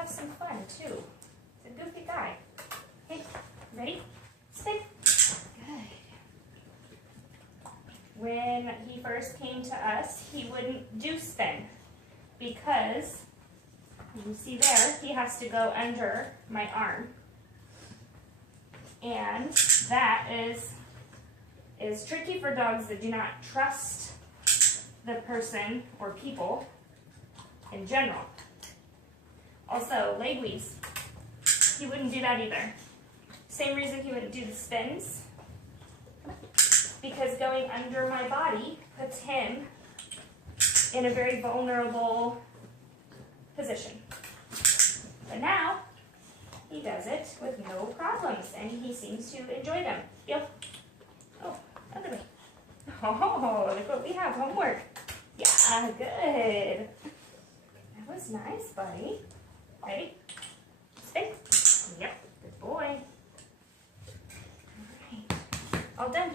have some fun too. He's a goofy guy. Okay, ready? Spin. Good. When he first came to us, he wouldn't do spin because you see there, he has to go under my arm. And that is tricky for dogs that do not trust the person or people in general. Also, leg weaves. He wouldn't do that either. Same reason he wouldn't do the spins, because going under my body puts him in a very vulnerable position. But now, he does it with no problems, and he seems to enjoy them. Yep. Oh, other way. Oh, look what we have, homework. Yeah, good. That was nice, buddy. Ready? Spin. Yep, good boy. All right, all done.